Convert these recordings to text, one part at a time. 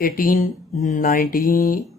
1890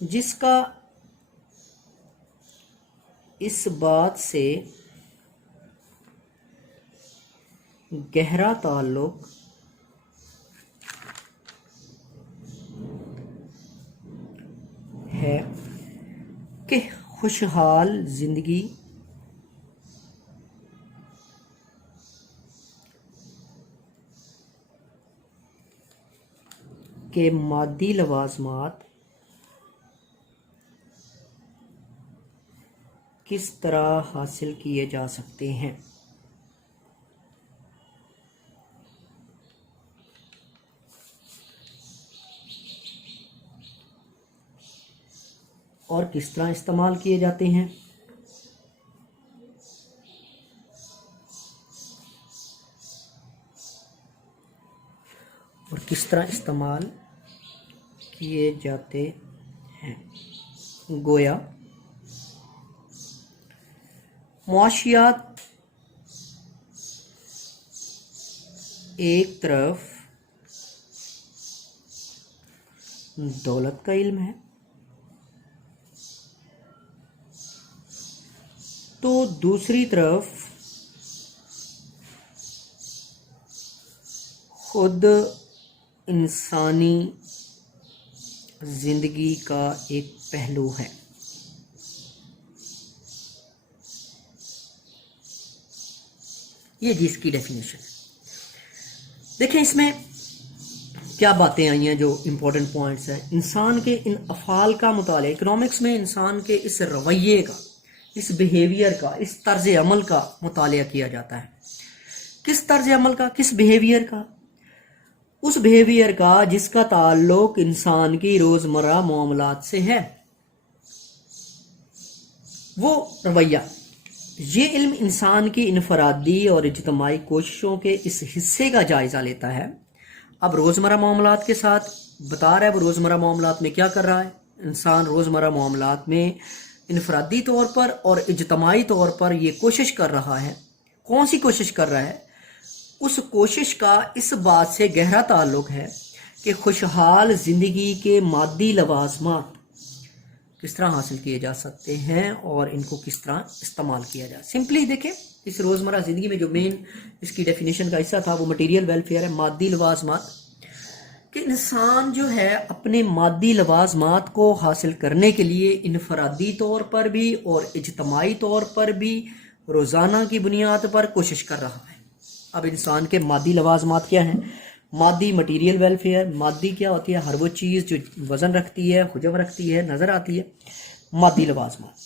جس کا اس بات سے گہرا تعلق ہے کہ خوشحال زندگی کے مادی لوازمات کس طرح حاصل کیے جا سکتے ہیں۔ اور کس طرح استعمال کیے جاتے ہیں۔ اور کس طرح استعمال کیے جاتے ہیں۔ گویا معاشیات ایک طرف دولت کا علم ہے تو دوسری طرف خود انسانی زندگی کا ایک پہلو ہے۔ یہ جس کی ڈیفینیشن ہے۔ دیکھیں اس میں کیا باتیں آئی ہیں جو امپورٹنٹ پوائنٹس ہیں۔ انسان کے ان افعال کا مطالعہ، اکنامکس میں انسان کے اس رویے کا، اس بیہیویئر کا، اس طرز عمل کا مطالعہ کیا جاتا ہے۔ کس طرز عمل کا، کس بیہیویئر کا؟ اس بیہیویئر کا جس کا تعلق انسان کی روزمرہ معاملات سے ہے، وہ رویہ۔ یہ علم انسان کی انفرادی اور اجتماعی کوششوں کے اس حصے کا جائزہ لیتا ہے۔ اب روزمرہ معاملات کے ساتھ بتا رہا ہے وہ روزمرہ معاملات میں کیا کر رہا ہے۔ انسان روزمرہ معاملات میں انفرادی طور پر اور اجتماعی طور پر یہ کوشش کر رہا ہے۔ کون سی کوشش کر رہا ہے؟ اس کوشش کا اس بات سے گہرا تعلق ہے کہ خوشحال زندگی کے مادی لوازمات کس طرح حاصل کیے جا سکتے ہیں اور ان کو کس طرح استعمال کیا جائے۔ سمپلی دیکھیں اس روزمرہ زندگی میں جو مین اس کی ڈیفینیشن کا حصہ تھا وہ مٹیریل ویلفیئر ہے، مادی لوازمات، کہ انسان جو ہے اپنے مادی لوازمات کو حاصل کرنے کے لیے انفرادی طور پر بھی اور اجتماعی طور پر بھی روزانہ کی بنیاد پر کوشش کر رہا ہے۔ اب انسان کے مادی لوازمات کیا ہیں؟ مادی مٹیریل ویلفیئر، مادی کیا ہوتی ہے؟ ہر وہ چیز جو وزن رکھتی ہے، حجم رکھتی ہے، نظر آتی ہے۔ مادی لوازمات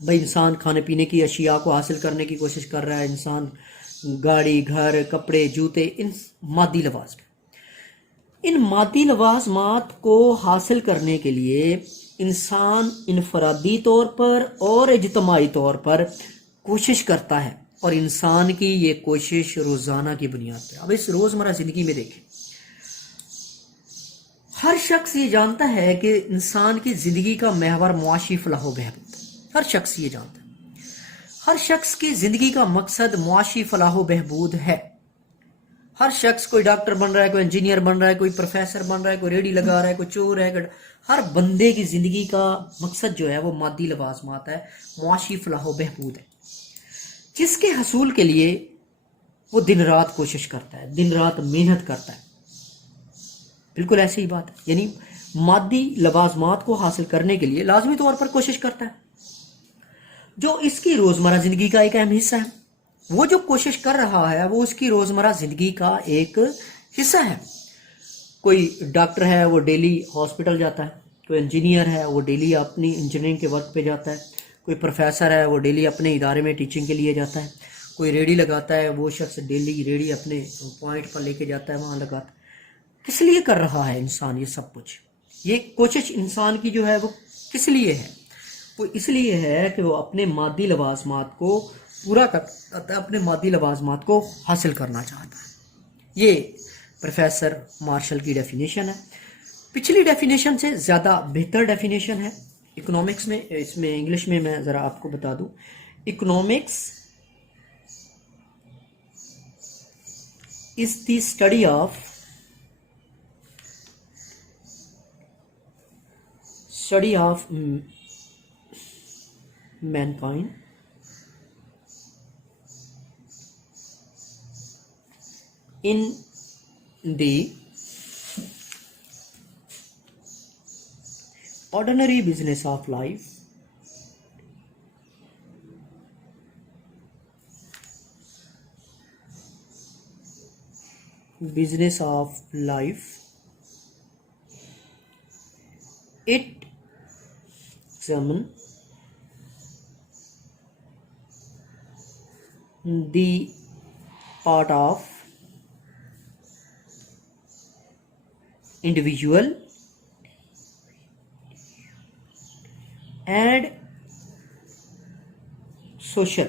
بھائی انسان کھانے پینے کی اشیاء کو حاصل کرنے کی کوشش کر رہا ہے، انسان گاڑی، گھر، کپڑے، جوتے، ان مادی لوازمات۔ ان مادی لوازمات کو حاصل کرنے کے لیے انسان انفرادی طور پر اور اجتماعی طور پر کوشش کرتا ہے، اور انسان کی یہ کوشش روزانہ کی بنیاد پر۔ اب اس روزمرہ زندگی میں دیکھیں ہر شخص یہ جانتا ہے کہ انسان کی زندگی کا محور معاشی فلاح و بہبود، ہر شخص یہ جانتا ہے۔ ہر شخص کی زندگی کا مقصد معاشی فلاح و بہبود ہے۔ ہر شخص کوئی ڈاکٹر بن رہا ہے، کوئی انجینئر بن رہا ہے، کوئی پروفیسر بن رہا ہے، کوئی ریڈی لگا رہا ہے، کوئی چور ہے۔ ہر بندے کی زندگی کا مقصد جو ہے وہ مادی لوازمات ہے، معاشی فلاح و بہبود ہے، جس کے حصول کے لیے وہ دن رات کوشش کرتا ہے، دن رات محنت کرتا ہے۔ بالکل ایسی ہی بات ہے، یعنی مادی لوازمات کو حاصل کرنے کے لیے لازمی طور پر کوشش کرتا ہے، جو اس کی روزمرہ زندگی کا ایک اہم حصہ ہے۔ وہ جو کوشش کر رہا ہے وہ اس کی روزمرہ زندگی کا ایک حصہ ہے۔ کوئی ڈاکٹر ہے وہ ڈیلی ہاسپٹل جاتا ہے، کوئی انجینئر ہے وہ ڈیلی اپنی انجینئرنگ کے ورک پہ جاتا ہے، کوئی پروفیسر ہے وہ ڈیلی اپنے ادارے میں ٹیچنگ کے لیے جاتا ہے، کوئی ریڑھی لگاتا ہے وہ شخص ڈیلی ریڑھی اپنے پوائنٹ پر لے کے جاتا ہے، وہاں لگاتا ہے۔ کس لیے کر رہا ہے انسان یہ سب کچھ؟ یہ کوشش انسان کی جو ہے وہ کس لیے ہے؟ وہ اس لیے ہے کہ وہ اپنے مادی لوازمات کو پورا کرتا ہے، اپنے مادی لوازمات کو حاصل کرنا چاہتا ہے۔ یہ پروفیسر مارشل کی ڈیفینیشن ہے۔ پچھلی ڈیفینیشن سے زیادہ بہتر ڈیفینیشن ہے اکنامکس میں۔ اس میں انگلش میں میں ذرا آپ کو بتا دوں، economics is the study of study of mankind in the ordinary business of life, it examine the part of individual and social,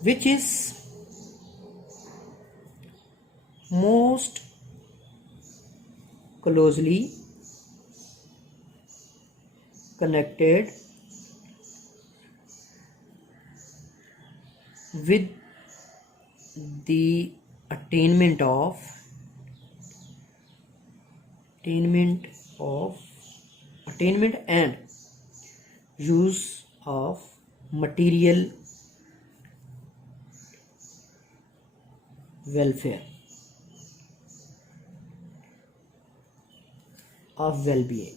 which is most closely connected with the attainment and use of material welfare of well-being.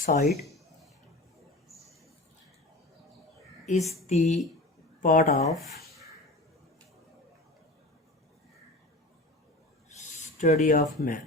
side is the part of study of man.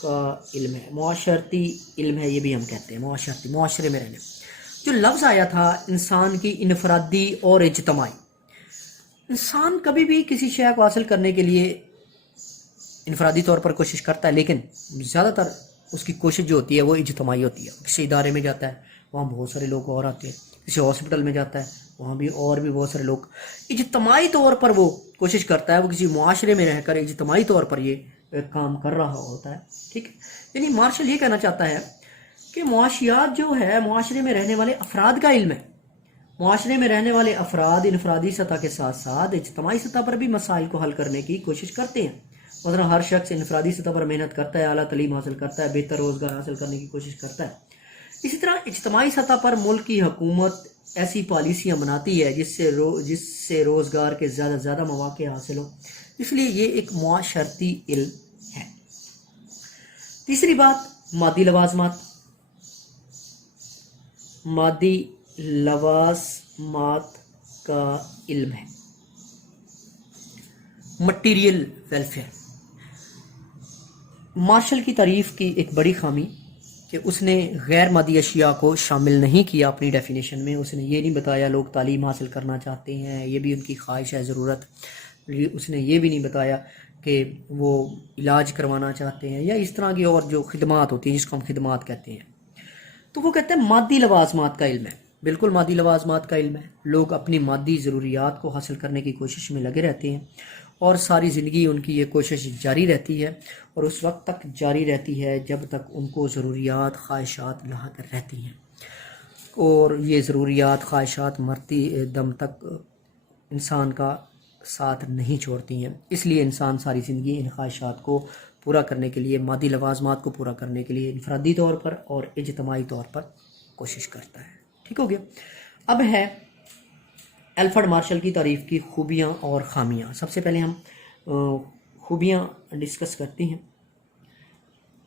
کا علم ہے، معاشرتی علم ہے، یہ بھی ہم کہتے ہیں معاشرتی، معاشرے میں رہنے۔ جو لفظ آیا تھا انسان کی انفرادی اور اجتماعی، انسان کبھی بھی کسی شے کو حاصل کرنے کے لیے انفرادی طور پر کوشش کرتا ہے، لیکن زیادہ تر اس کی کوشش جو ہوتی ہے وہ اجتماعی ہوتی ہے۔ کسی ادارے میں جاتا ہے، وہاں بہت سارے لوگ اور آتے ہیں، کسی ہاسپٹل میں جاتا ہے، وہاں بھی اور بھی بہت سارے لوگ، اجتماعی طور پر وہ کوشش کرتا ہے، وہ کسی معاشرے میں رہ کر اجتماعی طور پر یہ کام کر رہا ہوتا ہے، ٹھیک ہے۔ یعنی مارشل یہ کہنا چاہتا ہے کہ معاشیات جو ہے معاشرے میں رہنے والے افراد کا علم ہے۔ معاشرے میں رہنے والے افراد انفرادی سطح کے ساتھ ساتھ اجتماعی سطح پر بھی مسائل کو حل کرنے کی کوشش کرتے ہیں۔ مثلا ہر شخص انفرادی سطح پر محنت کرتا ہے، اعلیٰ تعلیم حاصل کرتا ہے، بہتر روزگار حاصل کرنے کی کوشش کرتا ہے۔ اسی طرح اجتماعی سطح پر ملک کی حکومت ایسی پالیسیاں بناتی ہے جس سے روزگار کے زیادہ سے زیادہ مواقع حاصل ہو، اس لیے یہ ایک معاشرتی علم ہے۔ تیسری بات مادی لوازمات، مادی لوازمات کا علم ہے، مٹیریل ویلفیئر۔ مارشل کی تعریف کی ایک بڑی خامی کہ اس نے غیر مادی اشیاء کو شامل نہیں کیا اپنی ڈیفینیشن میں۔ اس نے یہ نہیں بتایا لوگ تعلیم حاصل کرنا چاہتے ہیں، یہ بھی ان کی خواہش ہے، ضرورت۔ اس نے یہ بھی نہیں بتایا کہ وہ علاج کروانا چاہتے ہیں یا اس طرح کی اور جو خدمات ہوتی ہیں جس کو ہم خدمات کہتے ہیں۔ تو وہ کہتے ہیں مادی لوازمات کا علم ہے، بالکل مادی لوازمات کا علم ہے۔ لوگ اپنی مادی ضروریات کو حاصل کرنے کی کوشش میں لگے رہتے ہیں اور ساری زندگی ان کی یہ کوشش جاری رہتی ہے، اور اس وقت تک جاری رہتی ہے جب تک ان کو ضروریات خواہشات لاحق رہتی ہیں، اور یہ ضروریات خواہشات مرتی دم تک انسان کا ساتھ نہیں چھوڑتی ہیں۔ اس لیے انسان ساری زندگی ان خواہشات کو پورا کرنے کے لیے، مادی لوازمات کو پورا کرنے کے لیے انفرادی طور پر اور اجتماعی طور پر کوشش کرتا ہے۔ ٹھیک ہو گیا۔ اب ہے الفریڈ مارشل کی تعریف کی خوبیاں اور خامیاں۔ سب سے پہلے ہم خوبیاں ڈسکس کرتے ہیں،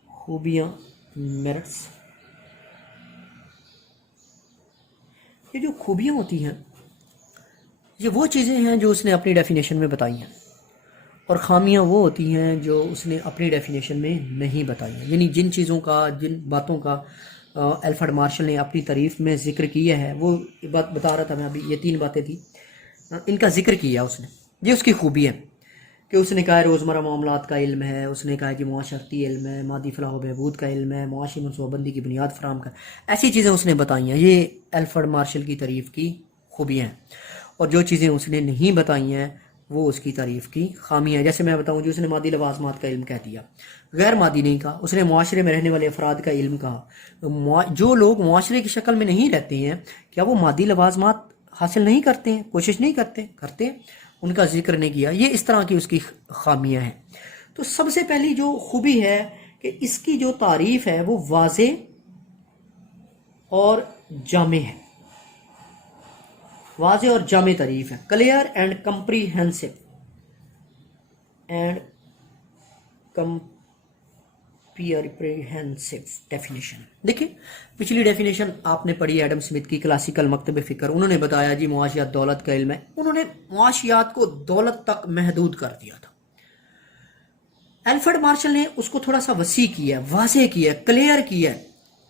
خوبیاں، میرٹس۔ یہ جو خوبیاں ہوتی ہیں یہ وہ چیزیں ہیں جو اس نے اپنی ڈیفینیشن میں بتائی ہیں، اور خامیاں وہ ہوتی ہیں جو اس نے اپنی ڈیفینیشن میں نہیں بتائی ہیں۔ یعنی جن چیزوں کا، جن باتوں کا الفریڈ مارشل نے اپنی تعریف میں ذکر کیا ہے، وہ بات بتا رہا تھا میں ابھی، یہ 3 باتیں تھیں، ان کا ذکر کیا اس نے، یہ اس کی خوبی ہے کہ اس نے کہا ہے روزمرہ معاملات کا علم ہے، اس نے کہا ہے کہ معاشرتی علم ہے، مادی فلاح و بہبود کا علم ہے، معاشی منصوبہ بندی کی بنیاد فراہم کر، ایسی چیزیں اس نے بتائی ہیں۔ یہ الفریڈ مارشل کی تعریف کی خوبیاں ہیں، اور جو چیزیں اس نے نہیں بتائی ہیں وہ اس کی تعریف کی خامیاں ہیں۔ جیسے میں بتاؤں، جو اس نے مادی لوازمات کا علم کہہ دیا، غیر مادی نہیں کہا، اس نے معاشرے میں رہنے والے افراد کا علم کہا۔ جو لوگ معاشرے کی شکل میں نہیں رہتے ہیں، کیا وہ مادی لوازمات حاصل نہیں کرتے ہیں، کوشش نہیں کرتے ہیں، ان کا ذکر نہیں کیا۔ یہ اس طرح کی اس کی خامیاں ہیں۔ تو سب سے پہلی جو خوبی ہے کہ اس کی جو تعریف ہے وہ واضح اور جامع ہے، واضح اور جامع تعریف ہے، کلیئر اینڈ کمپریہنسو ڈیفینیشن۔ دیکھیں پچھلی ڈیفینیشن آپ نے پڑھی ایڈم سمتھ کی، کلاسیکل مکتب فکر۔ انہوں نے بتایا جی معاشیات دولت کا علم ہے، انہوں نے معاشیات کو دولت تک محدود کر دیا تھا۔ الفریڈ مارشل نے اس کو تھوڑا سا وسیع کیا، واضح کیا، کلیئر کیا،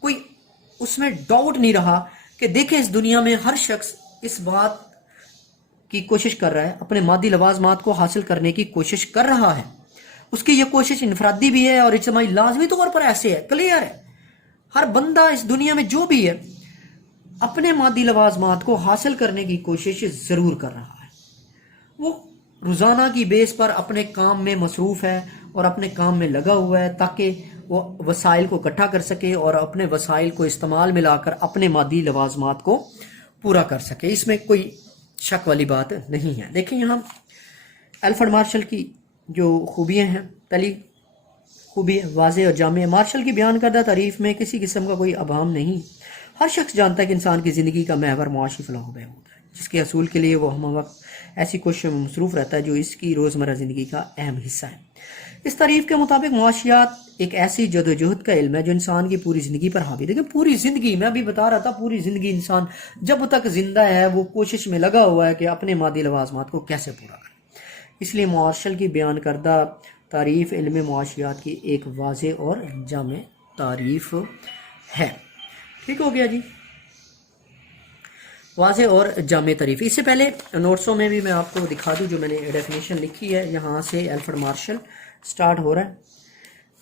کوئی اس میں ڈاؤٹ نہیں رہا کہ دیکھیں اس دنیا میں ہر شخص اس بات کی کوشش کر رہا ہے، اپنے مادی لوازمات کو حاصل کرنے کی کوشش کر رہا ہے۔ اس کی یہ کوشش انفرادی بھی ہے اور اجتماعی، لازمی طور پر ایسے ہے، کلیئر ہے۔ ہر بندہ اس دنیا میں جو بھی ہے اپنے مادی لوازمات کو حاصل کرنے کی کوشش ضرور کر رہا ہے۔ وہ روزانہ کی بیس پر اپنے کام میں مصروف ہے اور اپنے کام میں لگا ہوا ہے تاکہ وہ وسائل کو اکٹھا کر سکے اور اپنے وسائل کو استعمال میں لا کر اپنے مادی لوازمات کو پورا کر سکے۔ اس میں کوئی شک والی بات نہیں ہے۔ دیکھیں یہاں الفریڈ مارشل کی جو خوبیاں ہیں، پہلی خوبی واضح اور جامع۔ مارشل کی بیان کردہ تعریف میں کسی قسم کا کوئی ابہام نہیں۔ ہر شخص جانتا ہے کہ انسان کی زندگی کا محور معاشی فلاح و بہبود ہے، جس کے حصول کے لیے وہ ہم وقت ایسی کوششوں میں مصروف رہتا ہے جو اس کی روزمرہ زندگی کا اہم حصہ ہے۔ اس تعریف کے مطابق معاشیات ایک ایسی جدوجہد کا علم ہے جو انسان کی پوری زندگی پر حاوی۔ دیکھیں پوری زندگی، میں ابھی بتا رہا تھا، پوری زندگی انسان جب تک زندہ ہے وہ کوشش میں لگا ہوا ہے کہ اپنے مادی لوازمات کو کیسے پورا کرے۔ اس لیے مارشل کی بیان کردہ تعریف علم معاشیات کی ایک واضح اور جامع تعریف ہے. ٹھیک ہو گیا جی, واضح اور جامع تعریف. اس سے پہلے نوٹسوں میں بھی میں آپ کو دکھا دوں جو میں نے ڈیفینیشن لکھی ہے, یہاں سے الفریڈ مارشل سٹارٹ ہو رہا ہے.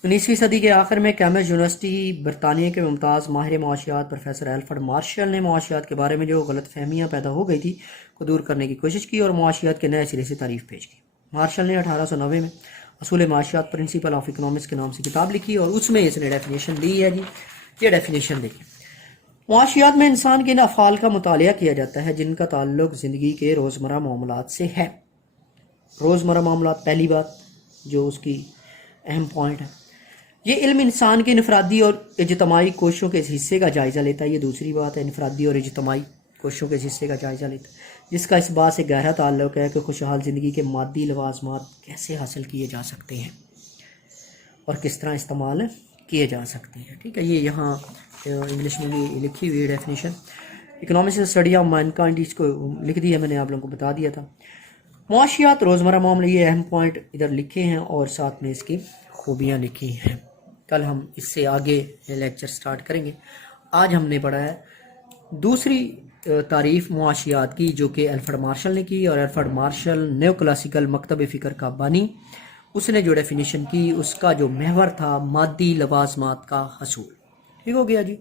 19ویں صدی کے آخر میں کیمبرج یونیورسٹی برطانیہ کے ممتاز ماہر معاشیات پروفیسر الفریڈ مارشل نے معاشیات کے بارے میں جو غلط فہمیاں پیدا ہو گئی تھی کو دور کرنے کی کوشش کی اور معاشیات کے نئے سرے سے تعریف پیش کی. مارشل نے 1890 میں اصول معاشیات پرنسپل آف اکنامکس کے نام سے کتاب لکھی اور اس میں اس نے ڈیفینیشن دی ہے جی. یہ ڈیفینیشن دیکھیں, معاشیات میں انسان کے ان افعال کا مطالعہ کیا جاتا ہے جن کا تعلق زندگی کے روزمرہ معاملات سے ہے. روزمرہ معاملات پہلی بات جو اس کی اہم پوائنٹ ہے. یہ علم انسان کے انفرادی اور اجتماعی کوششوں کے اس حصے کا جائزہ لیتا ہے. یہ دوسری بات ہے, انفرادی اور اجتماعی کوششوں کے اس حصے کا جائزہ لیتا ہے جس کا اس بات سے گہرا تعلق ہے کہ خوشحال زندگی کے مادی لوازمات کیسے حاصل کیے جا سکتے ہیں اور کس طرح استعمال کیے جا سکتے ہیں. ٹھیک ہے, یہ یہاں انگلش میں بھی لکھی ہوئی definition. Economics study of mankind اس کو لکھ دیا میں نے, آپ لوگوں کو بتا دیا تھا. معاشیات روزمرہ معاملے, یہ اہم پوائنٹ ادھر لکھے ہیں اور ساتھ میں اس کی خوبیاں لکھی ہیں. کل ہم اس سے آگے لیکچر سٹارٹ کریں گے. آج ہم نے پڑھا ہے دوسری تعریف معاشیات کی جو کہ الفریڈ مارشل نے کی, اور الفریڈ مارشل نیو کلاسیکل مکتب فکر کا بانی. اس نے جو ڈیفینیشن کی اس کا جو محور تھا مادی لوازمات کا حصول. ٹھیک ہو گیا جی.